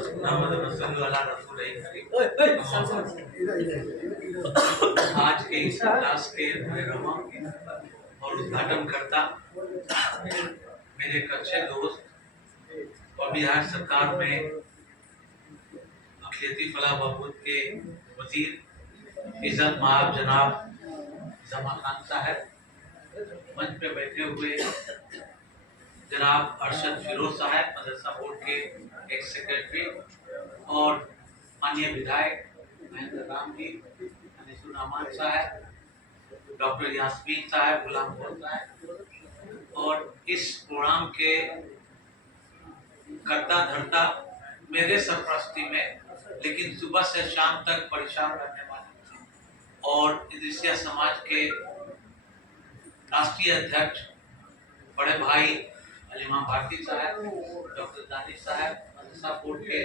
आज के इस क्लास के प्रोग्राम और उद्घाटन करता मेरे एक अच्छे दोस्त और बिहार सरकार में अखिलती फलाह बहबूद के वजीर इज्जत माब जनाब जमा खान साहब, मंच पे बैठे हुए जनाब अरशद फिरोज साहब मदरसा बोर्ड के एक सेक्रेटरी और माननीय विधायक महेंद्र राम जी, अनिसुर रहमान साहब, डॉक्टर यास्मीन साहब, गुलाम मोहम्मद साहब और इस प्रोग्राम के करता धरता मेरे सरपरस्ती में लेकिन सुबह से शाम तक परेशान रहने वाले और इदरिसिया समाज के राष्ट्रीय अध्यक्ष बड़े भाई अलीमा भारती साहब, डॉक्टर दानिश साहब, मदरसा बोर्ड के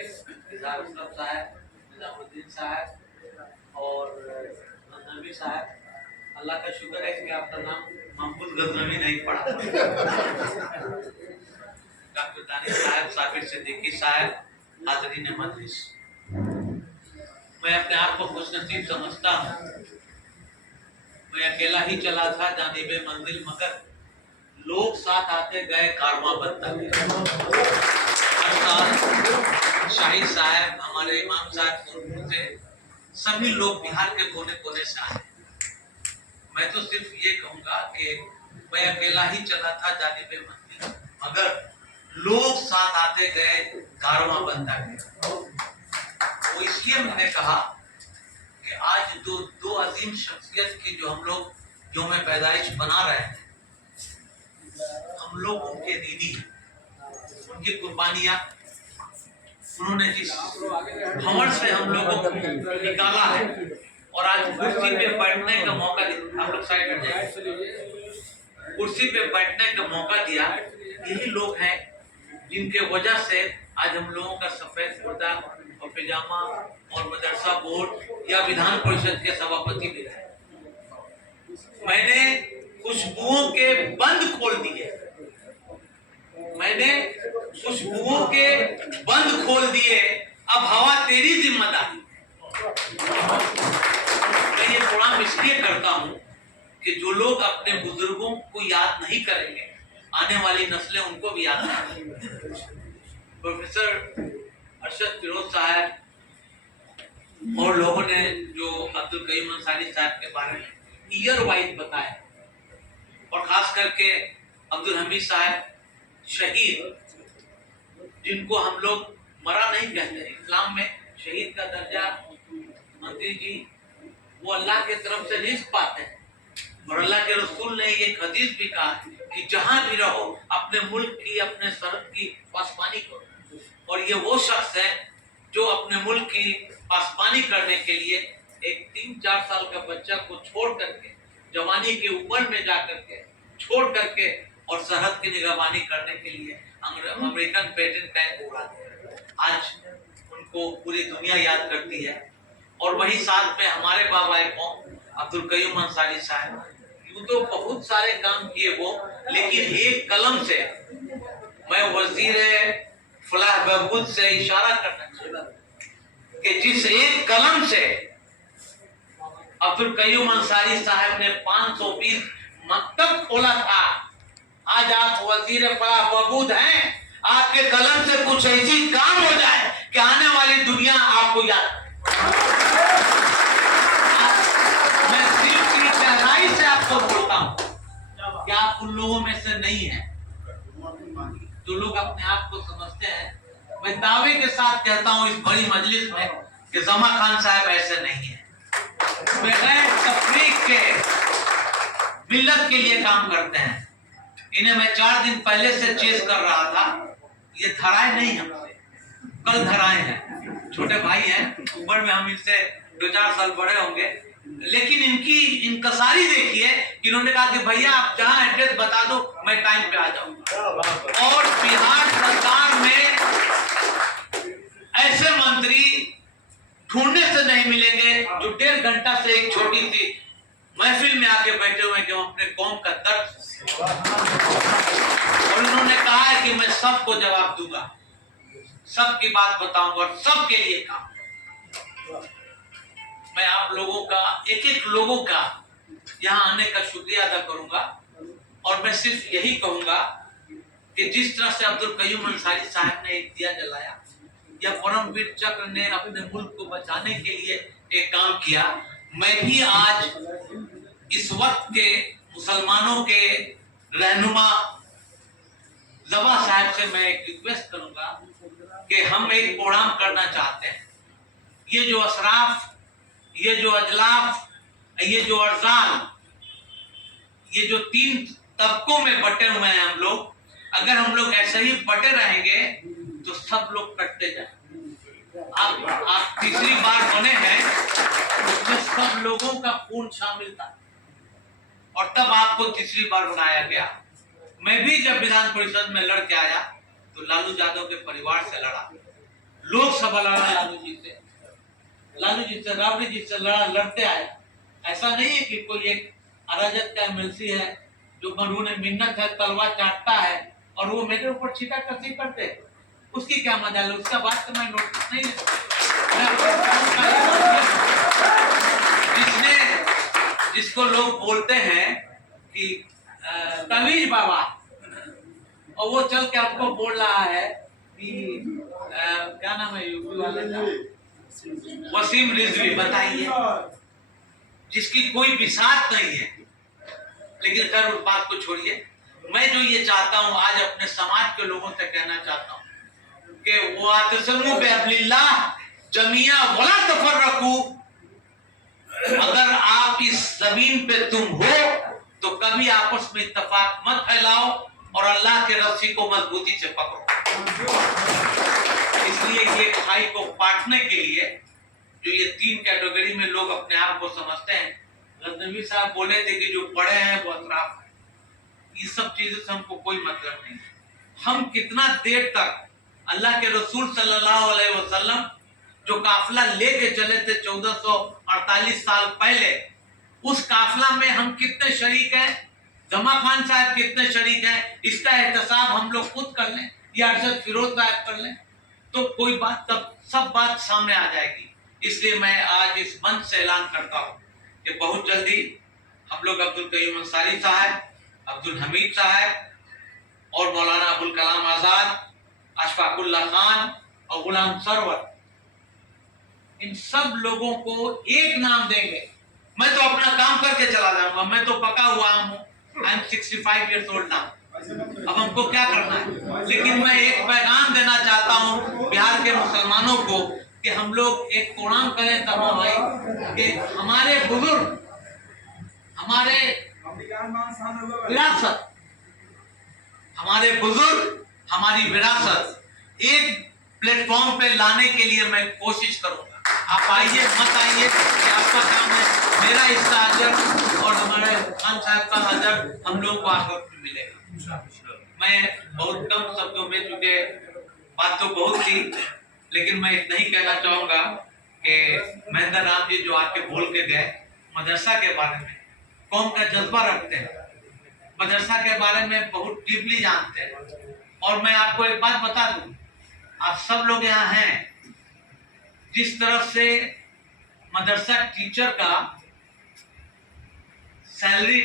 इजहार असलम साहब, निजामुद्दीन साहब और गजनवी साहब। अल्लाह का शुक्र है कि आपका नाम महमूद गजनवी नहीं पड़ा। डॉक्टर दानिश साहब, साबिर सिद्दीकी साहब, हाज़रीन मजलिस, मैं अपने आप को खुशनसीब समझता हूँ। मैं अकेला ही चला था जानिबे मंजिल, मगर लोग साथ आते गए, कारवां बनता गया। शाहिद साहब, हमारे इमाम साहब से सभी लोग बिहार के कोने कोने से आए। मैं तो सिर्फ ये कहूँगा कि मैं अकेला ही चला था जानिबे मंजिल, मगर लोग साथ आते गए, कारवां बनता गया। वो इसलिए मैंने कहा कि आज दो अजीम शख्सियत की जो हम लोग यौम पैदाइश मना रहे हैं, हम लोग उनके दीदी हैं, उनकी कुर्बानियां, उन्होंने जिस भंवर से हम लोगों को निकाला है और आज कुर्सी पे बैठने का मौका दिया, आप लोग साइड बैठ जाए, कुर्सी पे बैठने का मौका दिया, यही लोग हैं जिनके वजह से आज हम लोगों का सफेद कुर्ता और पैजामा और मदरसा बोर्ड या विधान परिषद के सभापति भी रहे। मैंने खुशबुओं के बंद खोल दिए, मैंने खुशबुओं के बंद खोल दिए, अब हवा तेरी जिम्मेदारी। मैं ये प्रोग्राम इसलिए करता हूँ कि जो लोग अपने बुजुर्गों को याद नहीं करेंगे, आने वाली नस्लें उनको भी याद करेंगी। प्रोफेसर अरशद फिरोज साहब और लोगों ने जो अब्दुल कयूम अंसारी साहब के बारे में ईयर वाइज बताया और खास करके अब्दुल हमीद साहब शहीद, जिनको हम लोग मरा नहीं कहते, इस्लाम में शहीद का दर्जा मंत्री जी वो अल्लाह के तरफ से रिज़्क़ पाते हैं और अल्लाह के रसूल ने ये हदीस भी कहा कि जहां भी रहो अपने मुल्क की, अपने सरहद की पासबानी करो। और ये वो शख्स है जो अपने मुल्क की पासबानी करने के लिए एक 3-4 साल का बच्चा को छोड़ करके, जवानी के उम्र में जाकर के छोड़ करके और सरहद की निगरानी करने के लिए अमेरिकन पेटेंट टैंक उड़ा दिया। आज उनको पूरी दुनिया याद करती है। और वही साथ में हमारे बाबा कौम अब्दुल कयूम अंसारी साहब, यूं तो बहुत सारे काम किए वो, लेकिन एक कलम से मैं वजीर फलाह बहबूद से इशारा करना चाहता कि जिस एक कलम से अब्दुल कयूम अंसारी साहब ने 520 मकतब खोला था, आज आप वजीर फलाह बहबूद हैं, आपके कलम से कुछ ऐसी काम हो जाए कि आने वाली दुनिया आपको याद। मैं दिल की गहराई से आपको बोलता हूं कि आप उन लोगों में से नहीं हैं जो लोग अपने आप को समझते हैं। मैं दावे के साथ कहता हूं इस बड़ी मजलिस में कि जमा खान साहब ऐसे नहीं है। बगैर तफरीक के मिल्लत के लिए काम करते हैं। इन्हें मैं 4 दिन पहले से चेस कर रहा था, ये धराए नहीं हमसे, कल धराए हैं। छोटे भाई हैं, उम्र में हम इनसे 2-4 साल बड़े होंगे, लेकिन इनकी इनकसारी देखिए कि इन्होंने कहा कि भैया आप जहां एड्रेस बता दो मैं टाइम पे आ जाऊंगा। और बिहार सरकार में ऐसे मंत्री ढूंढने से नहीं मिलेंगे जो 1.5 घंटा से एक छोटी सी महफिल में आके बैठे हुए कि हम अपने कौम का दर्द, और उन्होंने कहा है कि मैं सबको जवाब दूंगा, सबकी बात बताऊंगा और सबके लिए काम। मैं आप लोगों का एक एक लोगों का यहाँ आने का शुक्रिया अदा करूंगा और मैं सिर्फ यही कहूंगा कि जिस तरह से अब्दुल कयूम अंसारी साहब ने एक दिया जलाया या परमवीर चक्र ने अपने मुल्क को बचाने के लिए एक काम किया, मैं भी आज इस वक्त के मुसलमानों के रहनुमा जबा साहब से मैं एक रिक्वेस्ट करूंगा कि हम एक प्रोग्राम करना चाहते हैं। ये जो अशराफ, ये जो अजलाफ, ये जो अर्जाल, ये जो तीन तबकों में बटे हुए हैं हम लोग, अगर हम लोग ऐसे ही बटे रहेंगे तो सब लोग कटते जाएंगे। आप तीसरी बार बने हैं, उसमें सब लोगों का खून शामिल था और तब आपको तीसरी बार बनाया गया। मैं भी जब विधान परिषद में लड़ के आया तो लालू यादव के परिवार से लड़ा, लोकसभा लड़ा लालू जी से, राबड़ी जी से लड़ते आए। ऐसा नहीं है कि कोई एक अराजक का एमएलसी है जो मरहूम मिन्नत है, तलवार चाटता है और वो मेरे ऊपर छीटा कसी करते, उसकी क्या मजाल है? उसका बात तो मैं नोटिस नहीं जिसको लोग बोलते हैं कि तमीज बाबा, और वो चल के आपको बोल रहा है कि क्या नाम है यूपी वाले का, वसीम रिजवी, बताइए, जिसकी कोई बिसात नहीं है। लेकिन खैर उस बात को छोड़िए, मैं जो ये चाहता हूं आज अपने समाज के लोगों से कहना चाहता हूं कि वो आतसमु बिहब्लिल्लाह जमिया वला तफर्रकू, अगर आप इस जमीन पे तुम हो तो कभी आपस में इत्तेफाक मत फैलाओ और अल्लाह के रस्सी को मजबूती से पकड़ो। इसलिए ये खाई को पाटने के लिए जो ये तीन कैटेगरी में लोग अपने आप को समझते हैं, गजनवी साहब बोले थे कि जो बड़े हैं वो अतराफ है, ये सब चीजों से हमको कोई मतलब नहीं। हम कितना देर तक अल्लाह के रसूल सल्लल्लाहु अलैहि वसल्लम जो काफिला लेके चले थे 1448 साल पहले, उस काफिला में हम कितने शरीक हैं, जमा खान साहब कितने शरीक हैं, इसका एहतसाब हम लोग खुद कर लें या अरशद फिरोज साहब कर लें तो कोई बात, तब सब बात सामने आ जाएगी। इसलिए मैं आज इस मंच से ऐलान करता हूँ कि बहुत जल्दी हम लोग अब्दुल कयूम अंसारी साहब, अब्दुल हमीद साहब और मौलाना अबुल कलाम आजाद, अशफाकुल्लाह खान और गुलाम सरवर, इन सब लोगों को एक नाम देंगे। मैं तो अपना काम करके चला जाऊंगा, मैं तो पका हुआ हूँ, I am 65 years old now, अब हमको क्या करना है। लेकिन मैं एक पैगाम देना चाहता हूँ बिहार के मुसलमानों को कि हम लोग एक प्रोग्राम करें तमाम भाई कि हमारे बुजुर्ग, हमारे विरासत, हमारे बुजुर्ग, हमारी विरासत एक प्लेटफॉर्म पे लाने के लिए मैं कोशिश करूंगा। आप आइए मत आइए, आपका काम है, मेरा इसका अजर और हमारे खान साहब का अजर हम लोगों को आगे मिलेगा। मैं बहुत कम शब्दों में, चूंकि बात तो बहुत थी, लेकिन मैं इतना ही कहना चाहूंगा कि महेंद्र राम जी जो आके बोल के गए मदरसा के बारे में, कौम का जज्बा रखते हैं, मदरसा के बारे में बहुत डीपली जानते हैं। और मैं आपको एक बात बता दूं, आप सब लोग यहाँ हैं, जिस तरह से मदरसा टीचर का सैलरी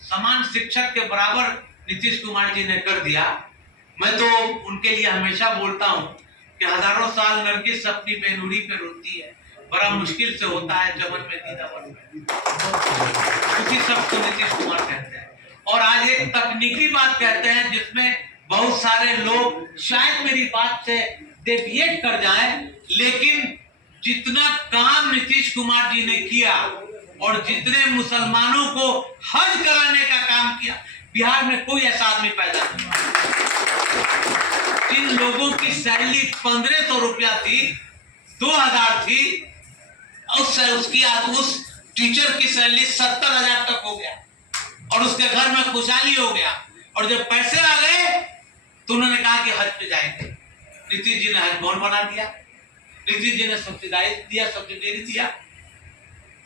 समान शिक्षक के बराबर नीतीश कुमार जी ने कर दिया, मैं तो उनके लिए हमेशा बोलता हूँ कि हजारों साल नरगिस अपनी बेनूरी पे रोती है, बड़ा मुश्किल से होता है चमन में दीदावर में, उसी सब को नीतीश कुमार कहते हैं। और आज एक तकनीकी बात कहते हैं जिसमें बहुत सारे लोग शायद मेरी बात से डेविएट कर जाएं, लेकिन जितना काम नीतीश कुमार जी ने किया और जितने मुसलमानों को हज कराने का काम किया, बिहार में कोई ऐसा आदमी पैदा नहीं। जिन लोगों की सैलरी 1500 रुपया थी, 2000 थी, उसकी उस टीचर की सैलरी 70,000 तक हो गया और उसके घर में खुशहाली हो गया। और जब पैसे आ गए तो उन्होंने कहा कि हज पे जाएंगे। नीतीश जी ने हज भवन बना दिया, नीतीश जी ने सब्सिडी दिया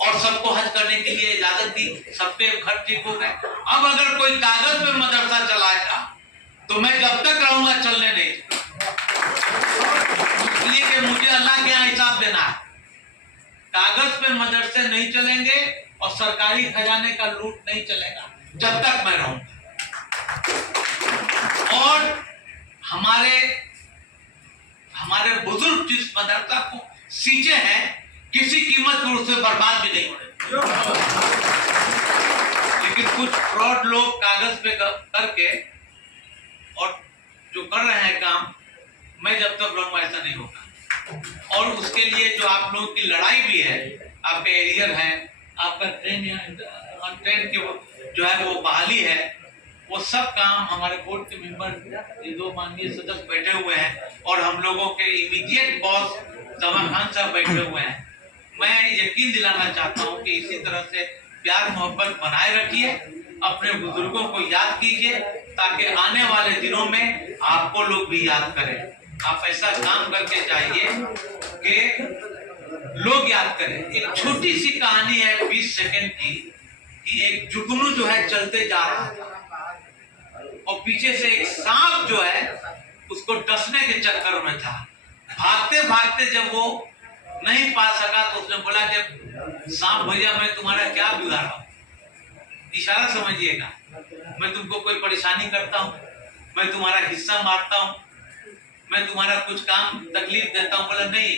और सबको हज करने के लिए इजाजत दी, सबके घर ठीक हो गए। अब अगर कोई कागज पे मदरसा चलाएगा तो मैं जब तक रहूंगा चलने नहीं। इसलिए कि मुझे अल्लाह के यहाँ हिसाब देना है। कागज पे मदरसे नहीं चलेंगे और सरकारी खजाने का लूट नहीं चलेगा जब तक मैं रहूंगा। और हमारे बुजुर्ग जिस मदरसा को सींचे हैं, किसी कीमत पर उससे बर्बाद भी नहीं होने। लेकिन कुछ फ्रॉड लोग कागज पे करके और जो कर रहे हैं काम, मैं जब तक रहूंगा ऐसा नहीं होगा। और उसके लिए जो आप लोगों की लड़ाई भी है, आपके एरियर है, आपका ट्रेन की जो है वो बहाली है, वो सब काम हमारे बोर्ड के मेंबर, ये 2 माननीय सदस्य बैठे हुए हैं और हम लोगों के इमीडिएट बॉस जमा खान साहब बैठे हुए हैं। मैं यकीन दिलाना चाहता हूं कि इसी तरह से प्यार मोहब्बत बनाए रखिए, अपने बुजुर्गों को याद कीजिए, ताकि आने वाले दिनों में आपको लोग भी याद करें। आप ऐसा काम करके जाइए कि लोग याद करें। एक छोटी सी कहानी है 20 सेकंड की, कि एक जुगनू जो है चलते जा रहा था और पीछे से एक सांप जो है उसको डसने के चक्कर में था। भागते भागते जब वो नहीं पा सका तो उसने बोला कि सांप भैया मैं तुम्हारा क्या बिगाड़ा हूं, इशारा समझिएगा, मैं तुमको कोई परेशानी करता हूं, मैं तुम्हारा हिस्सा मारता हूं, मैं तुम्हारा कुछ काम तकलीफ देता हूं। बोला नहीं,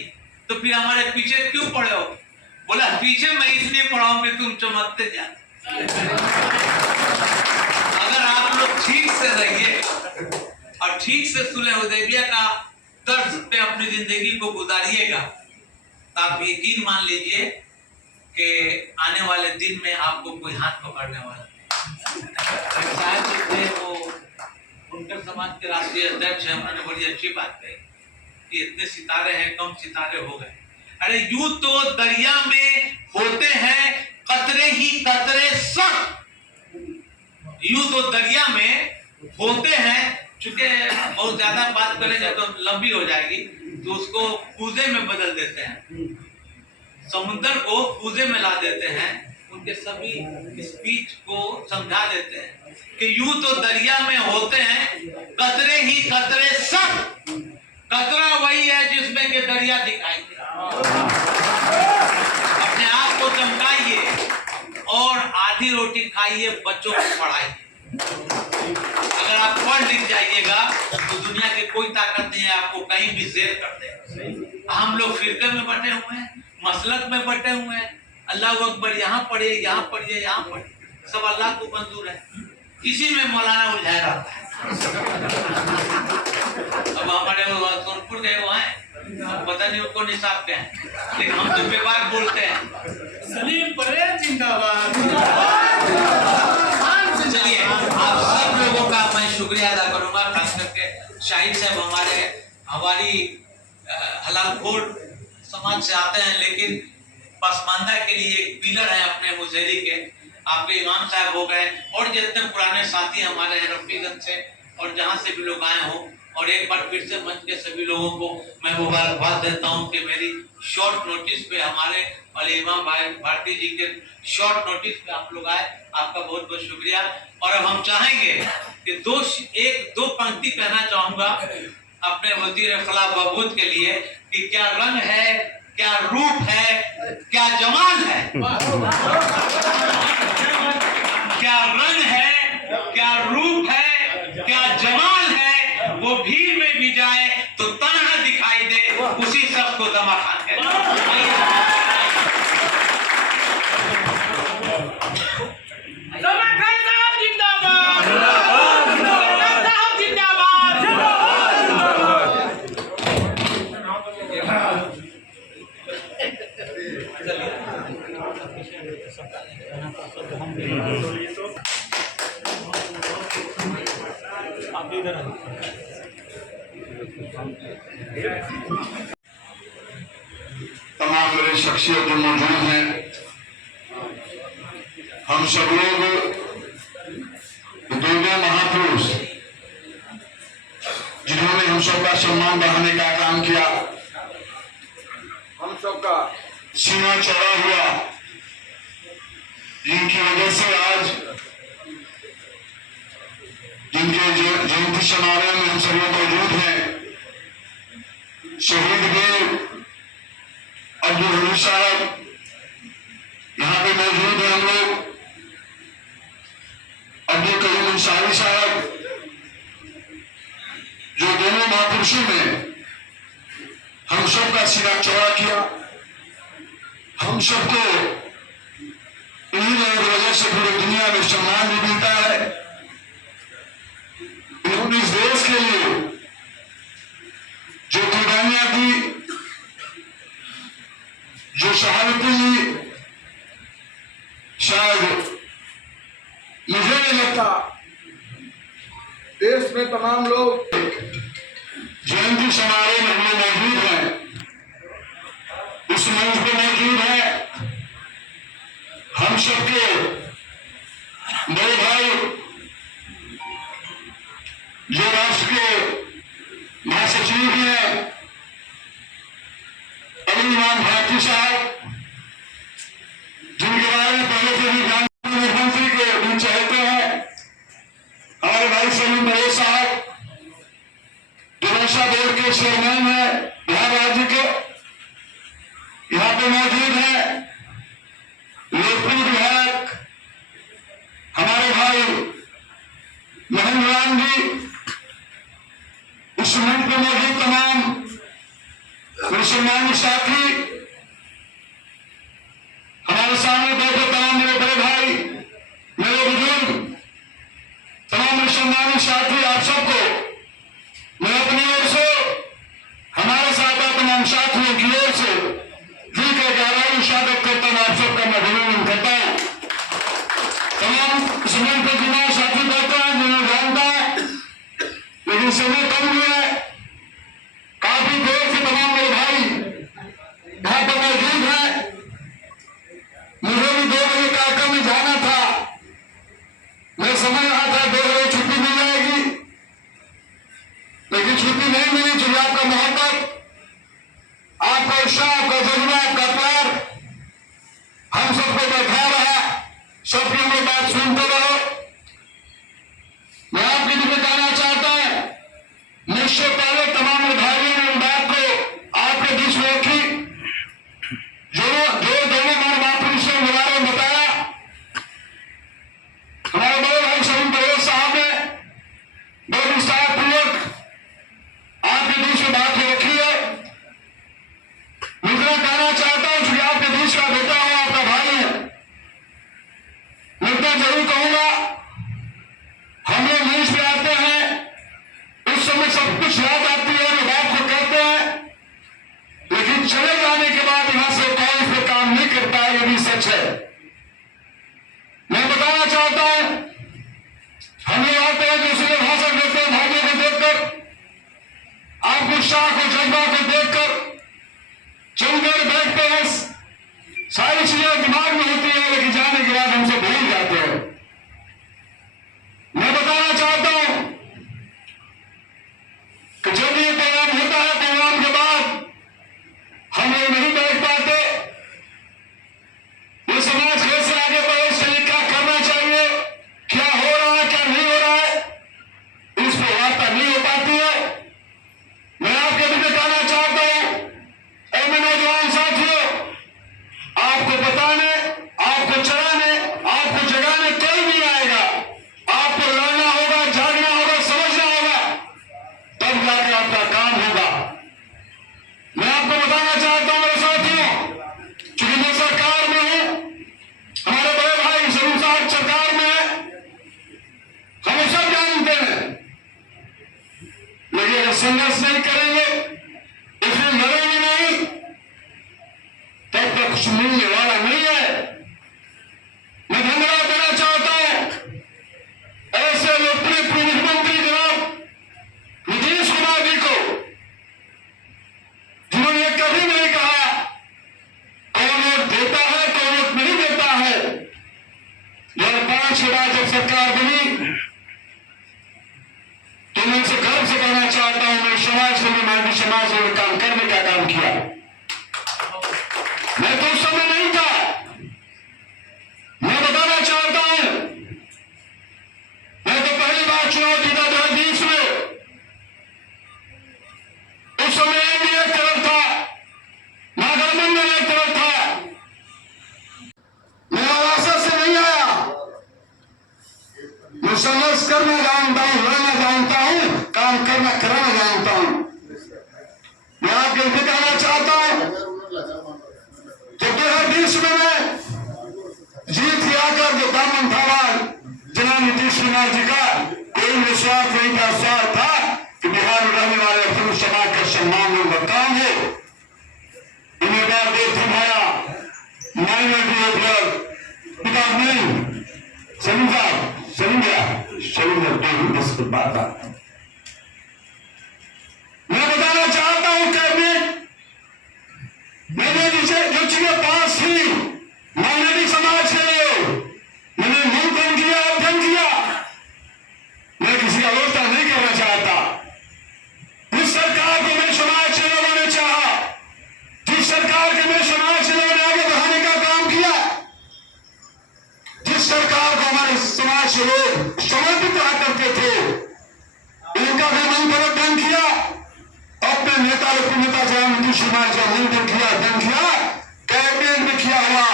तो फिर हमारे पीछे क्यों पड़े हो? बोला पीछे मैं इसलिए पड़ा हूं कि तुम चमकते जा। अगर आप लोग ठीक से रहिए और ठीक से सुलह हुदैबिया का तर्ज पे अपनी जिंदगी को गुजारिएगा, तो आप यकीन मान लीजिए कि आने वाले दिन में आपको कोई हाथ पकड़ने वाला साहब जो थे वो उनके समाज के राष्ट्रीय अध्यक्ष हैं, उन्होंने बड़ी अच्छी बात कही कि इतने सितारे हैं, कम सितारे हो गए। अरे यूं तो दरिया में होते हैं कतरे ही कतरे सब, यूं तो दरिया में होते हैं, चूंकि बहुत ज्यादा बात करेंगे तो लंबी हो जाएगी, तो उसको कूजे में बदल देते हैं, समुद्र को कूजे में ला देते हैं, उनके सभी स्पीच को समझा देते हैं कि यूं तो दरिया में होते हैं कतरे ही कतरे सब, कतरा वही है जिसमें के दरिया दिखाई दे। अपने आप को चमकाइए और आधी रोटी खाइए, बच्चों को पढ़ाइए। अगर आप पढ़ लिख जाइएगा तो दुनिया की कोई ताकत नहीं है आपको कहीं भी शेर कर दे। हम लोग फिरके में बटे हुए हैं, मसलक में बटे हुए हैं, अल्लाह अकबर यहाँ पढ़िए, यहाँ पढ़िए, यहाँ पढ़िए, सब अल्लाह को मंजूर है। इसी में मौलाना उलझाया रहता है। अब हमारे सोनपुर गए वो हैं, पता नहीं उनको निसाब क्या है, लेकिन हम तो बेबाक बोलते हैं। सलीम परेज जिंदाबाद। चलिए आप सब लोगों का मैं शुक्रिया अदा करूंगा, खास करके शाहिद साहब हमारी हलालखोर समाज से आते हैं, लेकिन पसमानदा के लिए एक पिलर है अपने मुशहरी के। आपके इमाम साहब हो गए और जितने पुराने साथी हमारे हैं रफीगंज से और जहाँ से भी लोग आए हों, और एक बार फिर से मंच के सभी लोगों को मैं मुबारकबाद देता हूँ कि मेरी शॉर्ट नोटिस पे हमारे वाले इमाम भाई भारती जी के शॉर्ट नोटिस पे आप लोग आए, आपका बहुत बहुत शुक्रिया। और अब हम चाहेंगे कि एक दो पंक्ति कहना चाहूंगा अपने वजीर खला बहबूद के लिए कि क्या रंग है, क्या रूप है, क्या जमाल है, क्या रंग है, क्या रूप है, क्या जमाल है, वो भीड़ में भी जाए तो तन्हा दिखाई दे, उसी शख्स को जमा खान कहते हैं। तमाम मेरी शख्सियत जो मौजूद हैं, हम सब लोग दो महापुरुष जिन्होंने हम सबका सम्मान बढ़ाने का काम किया, हम सबका सीना चढ़ा हुआ, जिनकी वजह से आज जिनके जयंती समारोह में हम सब लोग मौजूद हैं, शहीद वीर अब्दुल हमीद साहब यहाँ पे मौजूद हैं। हम लोग अब्दुल करीम अंसारी साहब, जो दोनों महापुरुषों ने हम सबका सिरा चौड़ा किया, हम सबको इन्हीं लोगों की वजह से पूरी दुनिया में सम्मान भी मिलता है। इन्होंने इस देश के लिए जो कुर्बानियां दी, जो शहादतें दी, शायद मुझे नहीं लगता देश में तमाम लोग जयंती समारोह में हम लोग मौजूद हैं, उस मंच पे मौजूद हैं। हम सबके बड़े भाई जो राष्ट्र के महासचिव भी हैं अली इमाम भारती साहब, जिनके बारे में पहले से भी मुख्यमंत्री के भी चाहते हैं, हमारे भाई सलीम बड़े साहब जो रक्षा बोर्ड के चेयरमैन है बिहार राज्य के, यहाँ पे मौजूद है। लोकप्रिय विधायक हमारे भाई मोहन राम जी, इस मंच पर मौजूद तमाम मुसलमान साथी, हमारे सामने बैठे तमाम मेरे बड़े भाई, मेरे बुजुर्ग, तमाम मुसलमान साथी, आप सबको मैं अपनी ओर से, हमारे साथ तमाम साथियों की ओर से दिल के गहराई स्वागत करता हूँ। आप सबका मैं अभिनंदन करता हूँ। तमाम समय पर जुड़ा साथी बैठे हैं, जिन्हें जानता है, लेकिन समय कम हुआ है। काफी देर से तमाम मेरे भाई यहाँ पर मौजूद हैं। मुझे भी 2 बजे कार्यक्रम में जाना था, मैं समझ रहा था 2 बजे छुट्टी मिल जाएगी, लेकिन छुट्टी नहीं मिली। चलिए आपका मोहब्बत, आपका उत्साह, आपका जज्बा, आपका प्यार हम सबको बैठा रहा, सबकी हमें बात सुनते रहो। मैं आपके लिए बताना चाहता हूं, मुझसे पहले तमाम भाइयों ने बात को आपके बीच में रखी, जो दोनों महापुरुषों के बारे में बताया। हमारे बड़े भाई सलीम बड़े साहब ने बहुत विस्तार पूर्वक आपके बीच में बात रखी है। मुझे कहना चाहता हूं, चूंकि आपके बीच का बेटा हूं, आपका भाई है, मैं तो जरूर कहूंगा, हम लोग मंच पे आते हैं, उस समय सब कुछ याद आती है, वो बात को कहते हैं, लेकिन चले जाने के बाद यहां से कौन इस पे काम नहीं करता है, ये भी सच है। मैं बताना चाहता हूं, हम लोग आते हैं, दूसरे भाषण देते हैं, भाइयों को देखकर, आपको उत्साह को, जज्बा को देखकर चलकर बैठते हैं, सारी चीजें दिमाग में होती है, लेकिन जाने के बाद हमसे भूल जाते हैं। मैं बताना चाहता हूं कि जब ये प्रोग्राम होता है, प्रोग्राम के बाद हम लोग नहीं बैठ पाते, ये समाज कैसे आगे बढ़े, इसके लिए क्या करना चाहिए, क्या हो रहा है, क्या नहीं हो रहा है, इस पर वार्ता नहीं हो पाती है। मैं आपके भी बताना चाहता हूं, और मैं नौजवान साथियों, आपको बताने, आपको चलाने, आपको जगाने कोई नहीं आएगा। आपको लड़ना होगा, जागना होगा, समझना होगा, तब जाकर आपका काम होगा। मैं आपको बताना चाहता हूं मेरे साथियों, चूंकि मैं सरकार में हूं, हमारे बड़े भाई सलीम साहब सरकार में है, हम सब जानते हैं, लेकिन अगर संघर्ष नहीं करेंगे, इसमें लड़ेंगे नहीं, तब तक कुछ मिलने वाला नहीं है। मैं धन्यवाद देना चाहता हूं ऐसे लोकप्रिय पूर्व मुख्यमंत्री जनाब नीतीश कुमार जी को, जिन्होंने कभी नहीं कहा कौन वोट देता है, कौन वोट नहीं देता है। 2005 के बाद जब सरकार बनी, तो मैं उनसे गर्व से कहना चाहता हूं, मेरे समाज में, मानवीय समाज में काम करने का काम किया। मैं तो उस समय नहीं था। मैं बताना चाहता हूं, मैं तो पहली बार चुनाव जीता 2020 में, उस समय एनडीए 2019 में जीत आकर जो दामन थामा जनाब नीतीश कुमार जी का कोई निस्वार्थ नहीं था, स्वार्थ था कि बिहार में रहने वाले अपने समाज का सम्मान और मकाम हो। उम्मीदवार देव भाया माइनॉरिटी उपलब्ध पिता नहीं सलीम बात मैं बताना चाहता हूं कैबिनेट मैंने जो चीजें पास थी माइनॉरिटी समाज के लिए मैंने मंथन किया, अध्ययन किया। मैं किसी आलोचना नहीं करना चाहता। जिस सरकार को मैं समाज के लोगों ने चाहा, जिस सरकार के मैं समाज के लोगों ने आगे बढ़ाने का काम किया, जिस सरकार को हमारे समाज के लोग समर्पित रहा करते थे, उनका भी मंथन अध्ययन किया। अपने नेता जनाब नीतीश कुमार का मंथन किया, अध्ययन किया, कैबिनेट में किया हुआ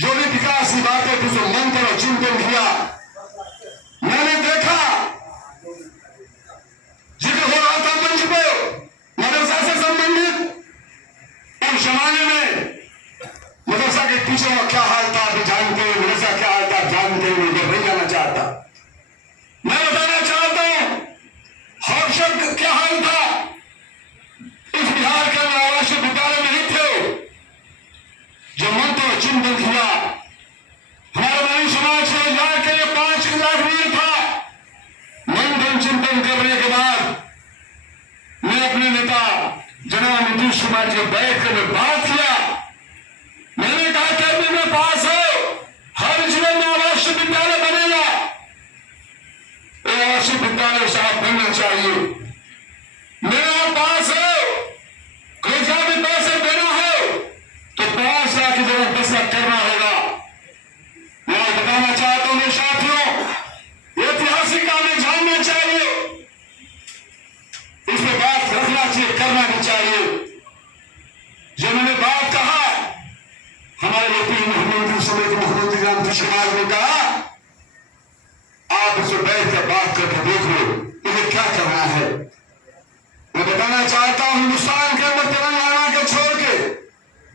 जो भी विकास की बातें थी उसको मंथन और चिंतन किया। मैंने देखा जिक्र हो रहा था मंच पे मदरसा से संबंधित। उस जमाने में मदरसा के टीचरों का क्या हाल था आप जानते हैं, मदरसा क्या हाल था आप जानते हैं, मैं नहीं जाना चाहता। मैं बताना चाहता हूं हॉस्टल का क्या हाल था। इस बिहार के आवासीय विद्यालय में नहीं थे जो मंत्र और चिंतन किया। हमारे मनी समाज के रोजगार के लिए 5 लाख ऋण था। मंथन चिंतन करने के बाद मैं अपने नेता जनाब नीतीश कुमार जी बैठ कर बात किया। मैंने कहा कैबिनेट में पास हो, हर जिले में आवासीय विद्यालय बनेगा। आवासीय विद्यालय साहब बनना चाहिए। मेरा पास हो, रोजगार में पैसे देना हो तो 5 लाख की जगह 10 लाख करना होगा। मैं बताना चाहता हूं मेरे साथियों, ऐतिहासिक काम जानना चाहिए, इस पर बात रखना चाहिए, करना भी चाहिए। जो मैंने बात कहा, हमारे लोकप्रिय मुख्यमंत्री समेत मुख्यमंत्री जनाब नीतीश कुमार ने कहा आप इससे बैठ कर बात करके देख लो मुझे क्या करना है। मैं बताना चाहता हूं हिंदुस्तान के अंदर तेलंगाना के छोड़ के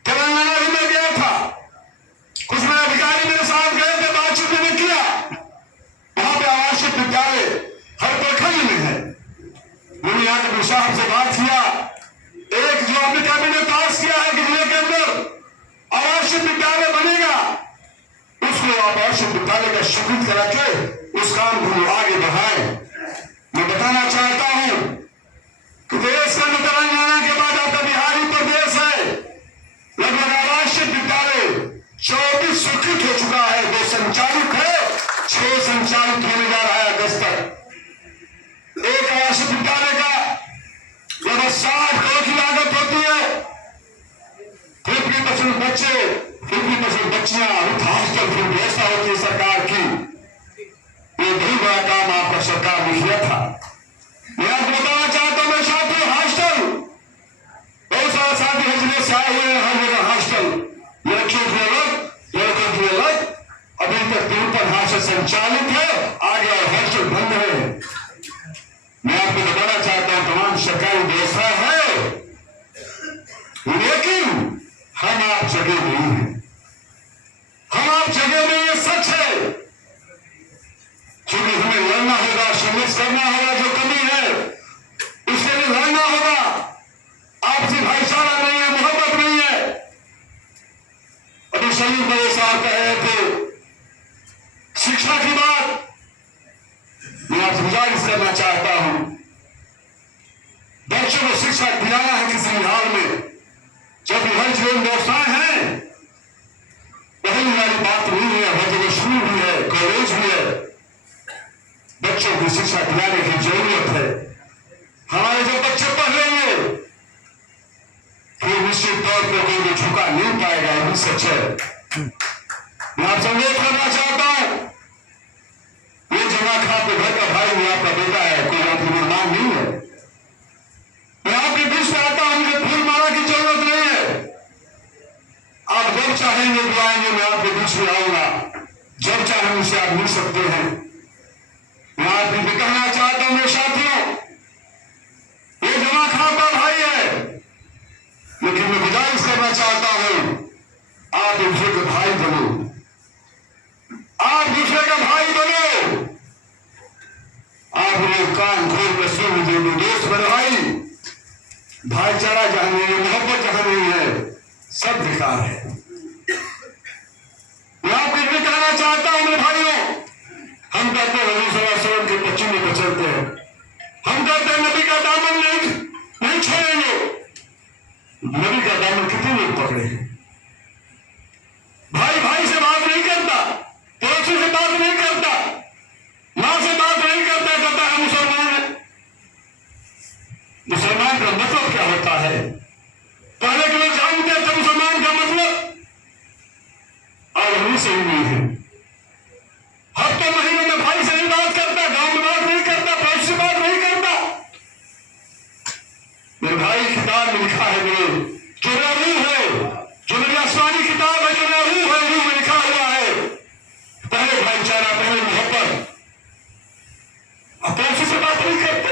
तेलंगाना भी मैं गया था। कुछ मेरे अधिकारी मेरे साथ गए थे, बातचीत मैंने किया। वहां पे आवासीय विद्यालय हर प्रखंड में है। मैंने यहाँ के साहब से बात किया। एक जो आपने कैबिनेट पास किया है कि जिले के अंदर आवासीय विद्यालय बनेगा, उसको आप आवासीय विद्यालय का स्वीकृत करा के उस काम को आगे बढ़ाए। मैं बताना चाहता हूं देश का तेलंगाना के बाद आपका बिहार प्रदेश है। लगभग आवासीय विद्यालय 24 स्वीकृत हो चुका है, 2 संचालित है, 6 संचालित होने जा रहा है अगस्त तक। एक आवासीय विद्यालय का लगभग 60 करोड़ की लागत होती है। 50% बच्चे 50% बच्चियां हॉस्टल की व्यवस्था होती है सरकार की। ये बहुत बड़ा काम आपका सरकार ने किया था। मैं आपको बताना चाहता हूं मेरे साथियों, हॉस्टल बहुत सारे साथी हजरे से आए हुए हैं। हर जगह हॉस्टल, लड़कियों के अलग लड़कों के अलग, अभी तक 53 हॉस्टल संचालित है, आगे और हॉस्टल बंद है। मैं आपको बताना चाहता हूं तमाम सरकारी व्यवस्था है, लेकिन हम आप जगह नहीं है। हम आप जगह में ये सच है, क्योंकि हमें लड़ना होगा, संघर्ष करना होगा। जो कमी है उसके लिए लड़ना होगा। आपसी भाईचारा नहीं है, मोहब्बत नहीं है। अभी सलीम बड़े साहब कह रहे थे शिक्षा की बात, मैं आपसे गुजारिश करना चाहता हूं बच्चों को शिक्षा दिलाना है किसी हाल में। जब हर जिले में व्यवसाय है, पहली वाली बात नहीं है। हर जगह स्कूल भी है, कॉलेज भी है, बच्चों को शिक्षा दिलाने की जरूरत है। हमारे जब बच्चे पढ़ लेंगे फिर निश्चित तौर पर कोई झुका नहीं पाएगा। ये सच है। मैं आपसे अनुरोध करना चाहता हूं, ये जमा खाते घर का भाई नहीं, आपका बेटा है, कोई आपकी मेहमान नहीं है। मैं आपके बीच में आता हूं, मुझे फूल माला की जरूरत नहीं है। आप जब चाहेंगे बुलाएंगे, मैं आपके बीच में आऊंगा। जब चाहे मुझसे आप मिल सकते हैं। मैं आपको कहना चाहता हूं मेरे साथियों, ये जमा खाता भाई है, लेकिन मैं गुजारिश करना चाहता हूं आप पकड़े हैं। भाई भाई से बात नहीं करता, पड़ोसी से बात नहीं करता, मां से बात नहीं करता, कहता है मुसलमान है। मुसलमान का मतलब क्या होता है? पहले के लोग जानते थे मुसलमान का मतलब, और उन्हीं से ही नहीं है। हफ्ते महीने में भाई से नहीं बात करता, गांव में बात नहीं करता, पड़ोसी से बात नहीं करता। मेरे भाई किताब में लिखा है, मेरे जो रूह है, जो मेरी आसमानी किताब है, जो रूह है, रूह में लिखा हुआ है पहले भाईचारा, पहले मोहब्बत। अब पड़ोसी से बात नहीं करते,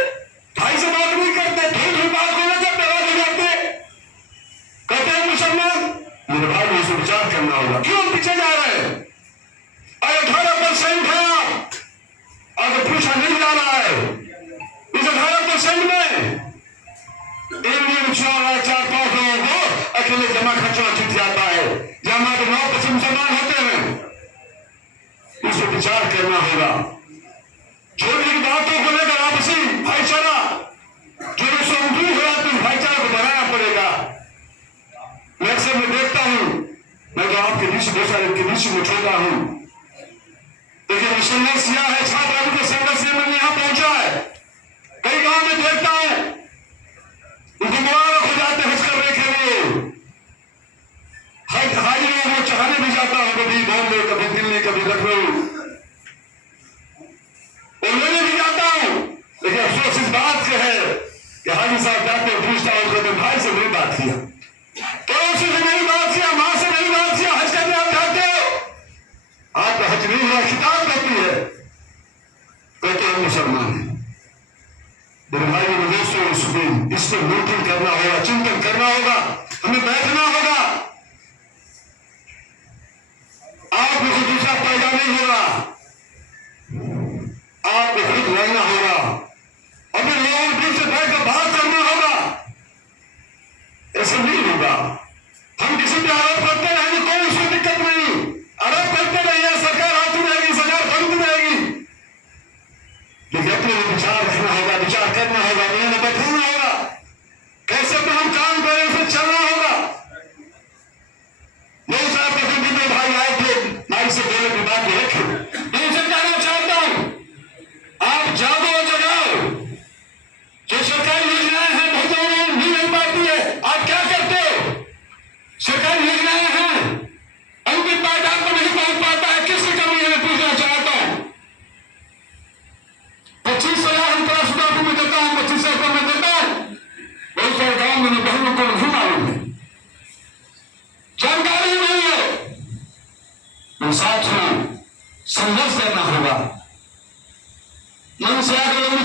भाई से बात नहीं करते, धूल धूल बात को लेकर बेवाद हो जाते, कहते हैं मुसलमान। मेरे भाई को विचार करना होगा, क्यों पीछे जा रहे हैं? अरे 18% है आप, अगर पूछा नहीं जा रहा है। इस 18% में इंडियन चुनाव 4-5 लोगों को अकेले जमा खर्चा जीत जाता है, जहां तो 9% मुसलमान होते हैं। इसे विचार करना होगा। छोटी छोटी बातों को लेकर आपसी भाईचारा जो समझू है, तो भाईचारा को बढ़ाना पड़ेगा। मैं अक्सर में देखता हूं, मैं तो आपके बीच बहुत सारे के बीच में छोटा हूं, लेकिन संघर्ष यह है, छात्र के संघर्ष में मैंने यहां पहुंचा है। कई गांव में देखता हूं, उनको मुबारक हो जाते हज करने के लिए, हज हाजिरों को चढ़ाने भी जाता हूं, कभी बॉम्बे, कभी दिल्ली, कभी लखनऊ, और लेने भी जाता हूं। लेकिन अफसोस इस बात का है कि हाजी साहब जाते हैं, पूछता हूं तो भाई से नहीं बात किया, पड़ोसी से नहीं बात किया, मां से नहीं बात किया, हज करने आप जाते हो, आपका हज नहीं हुआ। किताब कहती है, कहते हैं मुसलमान है। मेरे भाई को दोस्तों, इस पर नोटिंग करना होगा, चिंतन करना होगा, हमें बैठना होगा। आपको कोई दूसरा पैदा नहीं होगा, आपको खुद लड़ना होगा, अपने लोगों के बीच से बैठकर बात करना होगा। ऐसा नहीं होगा हम किसी पे आरोप करते रहेंगे, कोई उसको दिक्कत नहीं, आरोप करते रहिए, सरकार आती रहेगी, सरकार बनती रहेगी, लेकिन अपने विचार रखना होगा, विचार करना होगा, निर्णय बैठाना होगा, कैसे अपने हम काम करें, उसे चलना होगा। बहुत सारे प्रतिनिधि भाई आए थे, माइक से बोलने की बात रखे, मैं उनसे कहना चाहता हूं, आप जागो, जगाओ। जो सरकारी योजनाएं हैं बहुत लोगों मिल नहीं पाती है, आप क्या करते हो? सरकारी योजनाएं हैं, उनकी पायदान पर नहीं पहुंच पाता है, किसकी कमी है? मैं पूछना चाहता हूं। 25,000 अंतरराष्ट्रीय डॉक्टर में देता हूं, 25,000 में देता हूं। बहुत सारे गांव में बहनों को नहीं मालूम है, जानकारी नहीं है। तो साथ में संघर्ष करना होगा, मन से आकर लोगों